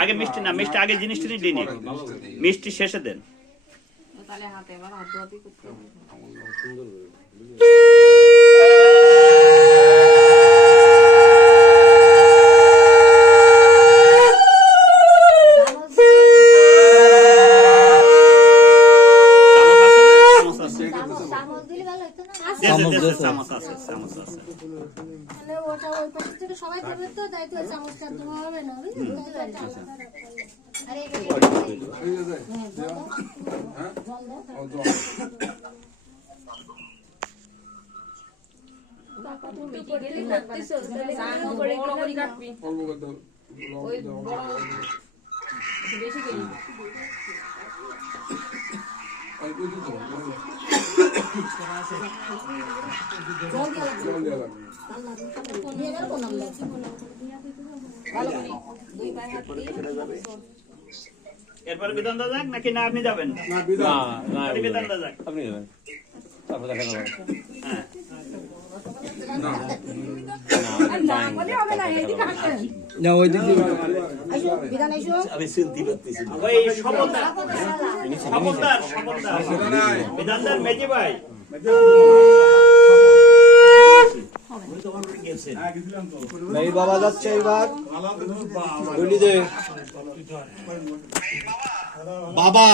আগে মিষ্টি না, মিষ্টি আগে জিনিসটা নিয়ে মিষ্টি শেষে দেন। তাহলে হাতে এবার হাত ধোয়াতেই করতে হবে চামচ আছে না? চামচ আছে চামচ দিলে ভালো হতো না দিয়েছে, দিয়েছে, চামচ আছে চামচ আছে। তাহলে ওটা ওই পাশ থেকে সবাই দেবে তো তাই তো ওই চামচটা ধোয়া হবে না আরে বেশি এরপরে বিধান দা যাক নাকি না আপনি যাবেন? না না বিধান দা যাক। আপনি যাবেন। তারপর দেখা যাবে হ্যাঁ না ওই দিক দিয়ে ওই সফলদার সফলদার সফলদার বিধানদার মেজি ভাই। এই বাবা যাচ্ছে এইবার ডলি দে বাবা।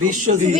বিশ্বজিৎ।